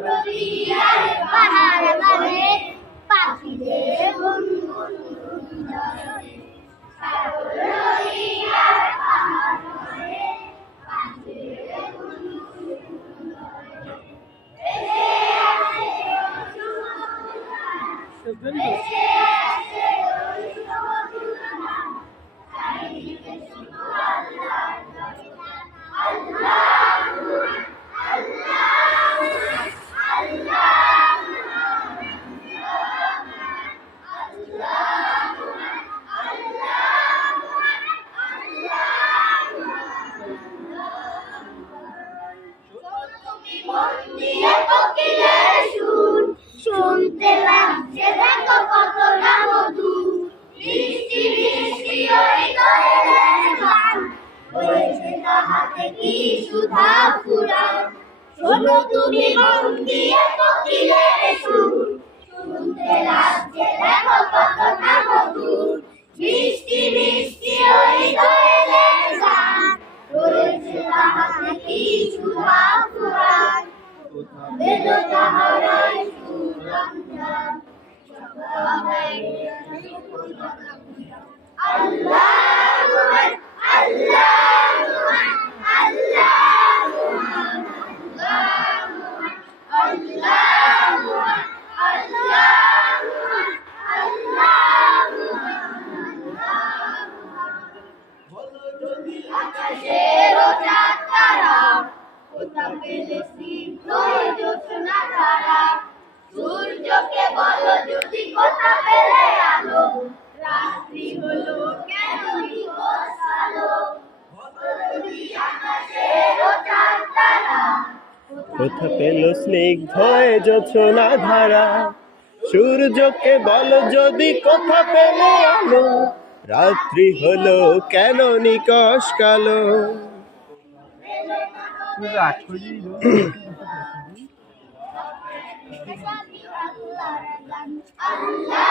নদী আর পাহাড় মানে পাখিদের গুনগুন ধরে সাগর নদী আর পাহাড় মানে পাখিদের গুনগুন ধরে এসে আসে এসে আসে চারিদিকে শুধু আল্লাহর দরজা আল্লাহ শুনতে লাগছে দেখো কতটা মধুর মিষ্টি মিষ্টি ওই দোয়েলের গান হয়েছে তাহাতে কি সুধা ফুরান শোনো তুমি মন দিয়ে কোকিলের সুর শুনতে লাগছে দেখো কতটা মধুর মিষ্টি মিষ্টি ওই দোয়েলের গান হয়েছে তাহাতে কি সুধা ফুরান বেদো তাহারাই সুরঞ্জন আল্লাহু আল্লাহু আল্লাহু আল্লাহু আল্লাহু আল্লাহু বলো যদি আকাশের চাঁদ তারা কোথা পেলে স্নিগ্ধ জ্যোৎস্না ধারা সূর্যকে বলো যদি কোথা পেলে আলো রাত্রি হলো কেন নিখোঁজ আলো বলো যদি আকাশের চাঁদ তারা কোথা পেল স্নিগ্ধ জ্যোৎস্না ধারা সূর্যকে বলো যদি কোথা পেলে আলো রাত্রি হলো কেন নিকষ কালো আল্লাহ